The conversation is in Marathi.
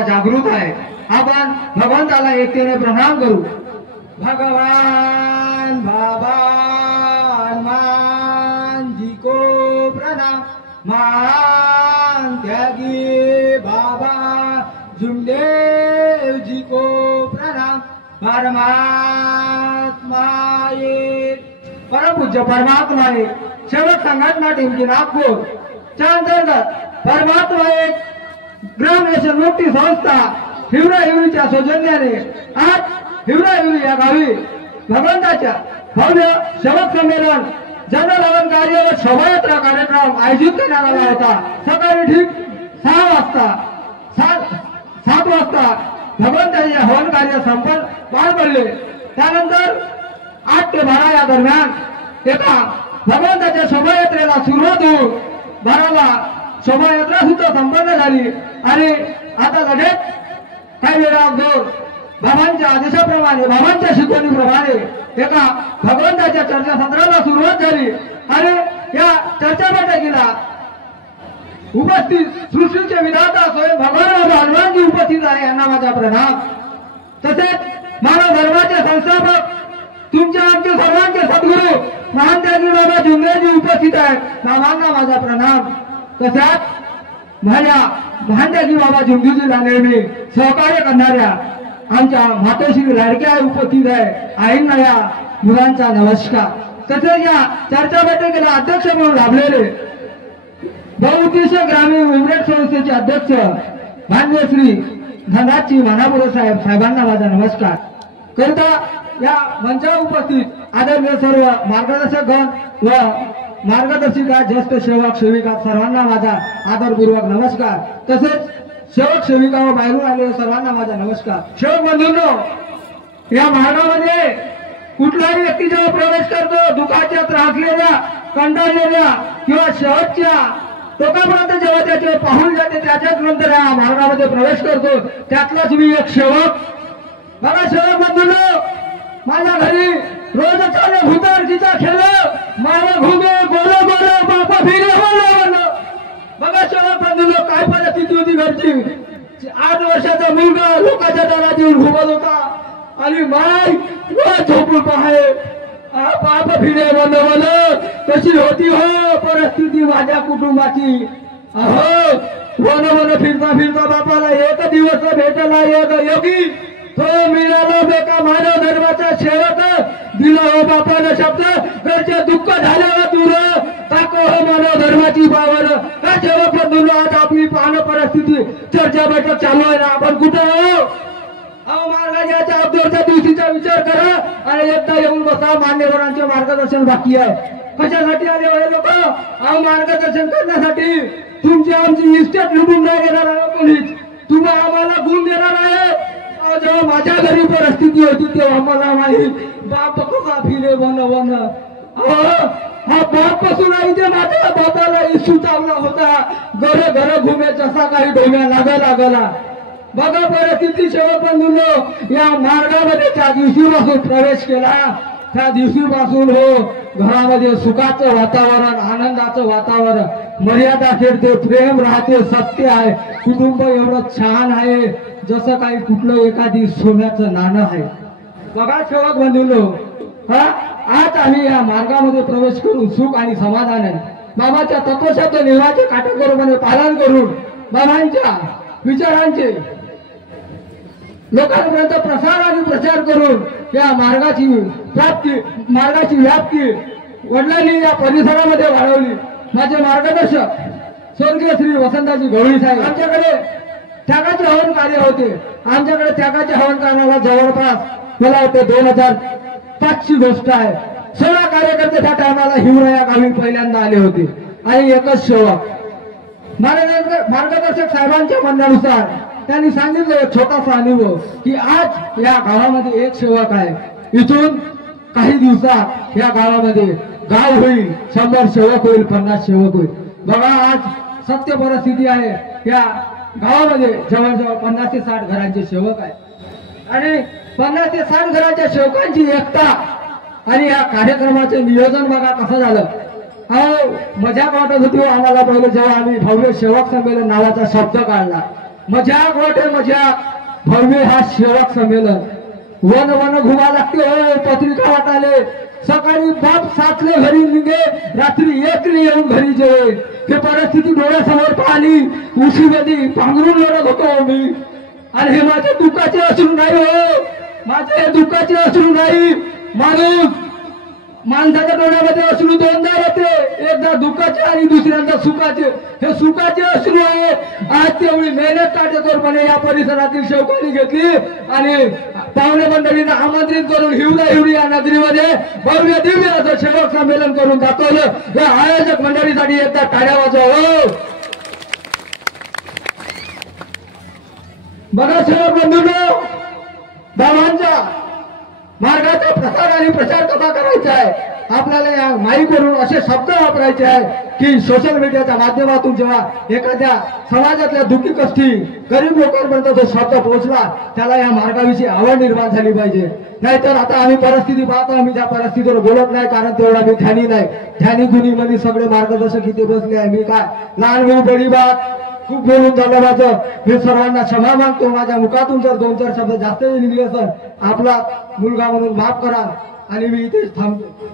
जागृत आहे। आपण भगवंताला एकतेने प्रणाम करू। भगवान बाबा हनुमान जी को प्रणाम, महान त्यागी बाबा जुमदेव जी को प्रणाम। परमात्मा एक परम पूज्य परमात्मा एक सेवक संघटना टीम की नागपूर च्या अंतर्गत परमात्मा एक ग्राम व्यसन मुक्ती संस्था हिवरा हिवरीच्या सौजन्याने आज हिवरा हिवरी या गावी भगवंताच्या भव्य सेवक संमेलन जनलवन कार्य व शोभायात्रा कार्यक्रम आयोजित करण्यात आला होता। सकाळी ठीक 7 वाजता भगवंताचे हवन कार्य संपन्न पार पडले। त्यानंतर 8 ते 12 या दरम्यान एका भगवंताच्या शोभायात्रेला सुरुवात होऊन 12ला शोभायात्रा सुद्धा संपन्न झाली आणि आता लगेच काही वेळा अगोदर बाबांच्या आदेशाप्रमाणे बाबांच्या शिकवणीप्रमाणे एका भगवंताच्या चर्चासत्राला सुरुवात झाली आणि या चर्चा बैठकीला उपस्थित सृष्टीचे विधाता स्वयं भगवान हनुमानजी उपस्थित आहे, यांना माझा प्रणाम। तसेच मानव धर्माचे संस्थापक तुमच्या आमचे सर्वांचे सद्गुरू महान त्यागी बाबा जुमदेवजी उपस्थित आहेत, बाबांना माझा प्रणाम। तसेच माझ्या महान त्यागी बाबा जुमदेवजीला नेहमी सहकार्य करणाऱ्या आमच्या मातोश्री लाडक्या उपस्थित आहे, आईंना या मुलांचा नमस्कार। तसेच या चर्चा बैठकीला अध्यक्ष म्हणून लाभलेले बहुउद्देशीय ग्रामीण विमरेट संस्थेचे अध्यक्ष मान्य श्री धनराजजी मानापुरे साहेबांना माझा नमस्कार करता या मंचावर उपस्थित आदरणीय सर्व मार्गदर्शकगण व मार्गदर्शिका ज्येष्ठ सेवक सेविका सर्वांना माझा आदरपूर्वक नमस्कार। तसेच सेवक सेविका व बाहेरून आलेल्या सर्वांना माझा नमस्कार। सेवक बंधूंनो, या मार्गामध्ये कुठलाही व्यक्ती जेव्हा प्रवेश करतो दुःखाच्या त्रासलेल्या कंटाळलेल्या किंवा शेवटच्या टोकापर्यंत जेव्हा त्याचे पाहून जाते त्याच्याच नंतर या मार्गामध्ये प्रवेश करतो, त्यातलाच मी एक सेवक। बघा सेवक बंधूंनो, माझ्या घरी रोज चाले भूतारतीचा खेळ मारा घुमे गोलो गोलो बापा फिरे बोलो। बघा सेवक बंधूंनो, काय परिस्थिती होती घरची। 8 वर्षाचा मुलगा लोकांच्या दारात येऊन घुमत होता आणि माय झोपून पाहे बाप फिरे बोलो। कशी होती हो परिस्थिती माझ्या कुटुंबाची। अहो वन फिरता फिरता बापाला एक दिवस भेटला एक योगी, तो मिळाला बेका मानव धर्माचा सेवक। दिला हो बापानं शब्द, घरचे दुःख झाल्यावर दूर टाको हो मानव धर्माची पावर। का सेवक बंधूंनो, आज आपली पाहण परिस्थिती चर्चा बैठक चालू आहे ना, आपण कुठं हो? अहो मार्गाच्या अगोदरच्या दिवशीचा विचार करा आणि एकदा येऊन बसा। मान्यवरांचे मार्गदर्शन बाकी आहे। कशासाठी आले हे लोक? अहो मार्गदर्शन करण्यासाठी। तुमची आमची इस्टेट लुटून नाही देणार आहे कोणीच, तुम्ही आम्हाला गुण देणार आहे। जेव्हा माझ्या घरी परिस्थिती होती तेव्हा मला माहीत बाप कसा फिरे वन वन। हा बाप पासून आईचे माझ्या बापाला इशू चावला होता, घर घर घुमे जसा काही ढोम्या लागला। बघा परिस्थिती सेवक बंधूंनो, या मार्गामध्ये त्या दिवशीपासून प्रवेश केला त्या दिवशीपासून हो घरामध्ये सुखाचं वातावरण, आनंदाचं वातावरण, मर्यादा खेळते, प्रेम राहते, सत्य आहे, कुटुंब एवढं छान आहे जसं काही कुठलं एखादी सोन्याचं नाणं आहे। बघा सेवक बंधूंनो, आज आम्ही या मार्गामध्ये प्रवेश करून सुख आणि समाधानाने बाबाच्या तत्वशब्द नियमाचे काटेकोरपणे पालन करून बाबांच्या विचारांचे लोकांपर्यंत प्रसार आणि प्रचार करून या मार्गाची व्याप्ती वडिलांनी या परिसरामध्ये वाढवली। माझे मार्गदर्शक स्वर्गीय श्री वसंतजी गवळी साहेब, आमच्याकडे त्यागाचे हवन कार्य होते। आमच्याकडे त्यागाचे हवन करण्याला जवळपास मला वाटते 2500 गोष्ट आहे। 16 कार्यकर्ते त्या टायमाला हिवरा या गावी पहिल्यांदा आले होते आणि एकच सेवक। मार्गदर्शक साहेबांच्या म्हणण्यानुसार त्यांनी सांगितलं एक छोटासा अनुभव की आज या गावामध्ये एक सेवक आहे, इथून काही दिवसात या गावामध्ये गाव होईल, 100 सेवक होईल, 50 सेवक होईल। बघा आज सत्य परिस्थिती आहे, या गावामध्ये जवळजवळ 50 ते 60 घरांचे सेवक आहेत आणि 50 ते 60 घरांच्या सेवकांची एकता आणि या कार्यक्रमाचे नियोजन बघा कसं झालं। मजा वाटत होती आम्हाला पहिले जेव्हा आम्ही भव्य सेवक संमेलन नावाचा शब्द काढला मजाक वाटे मजाक भव्य हा सेवक संमेलन वन वन घुमा लागते हो पत्रिका वाटाले सकाळी बाप सातले घरी निघे रात्री एकले येऊन घरी जेवे ते परिस्थिती डोळ्यासमोर पाहिली उशीमध्ये पांघरून लढत होतो मी आणि हे माझ्या दुःखाचे अश्रू नाही हो माझे दुःखाचे अश्रू नाही माणूस माणसाच्या डोळ्यामध्ये अश्रू दोनदा येते एकदा दुःखाचे आणि दुसऱ्यांदा सुखाचे हे सुखाचे अश्रू आहे आज तेवढी मेहनत काटेकोरपणे या परिसरातील शेवकांनी घेतली आणि पाहुणे मंडळींना आमंत्रित करून हिवडी या नगरीमध्ये भव्य दिव्य असं सेवक संमेलन करून दाखवलं या आयोजक मंडळीसाठी एकदा टाळ्या वाजवा बघा सेवक बंधूंनो बाबांच्या मार्गाचा प्रसार आणि प्रचार कसा करायचा आहे आपल्याला या माईकवरून असे शब्द वापरायचे आहे की सोशल मीडियाच्या माध्यमातून जेव्हा एखाद्या समाजातल्या दुःखी कष्टी गरीब लोकांपर्यंत जो शब्द पोहोचला त्याला या मार्गाविषयी आवड निर्माण झाली पाहिजे नाहीतर आता आम्ही परिस्थिती पाहतो आम्ही त्या परिस्थितीवर बोलत नाही कारण तेवढा मी ध्यानी नाही ध्यानी गुणी मध्ये सगळे मार्गदर्शक इथे बसले आहे मी काय लहान मुल बडी बात खूप बोलून झालं माझं मी सर्वांना क्षमा मागतो माझ्या मुखातून जर 2-4 शब्द जास्त निघले तर आपला मुलगा म्हणून माफ करा आणि मी इथेच थांबतो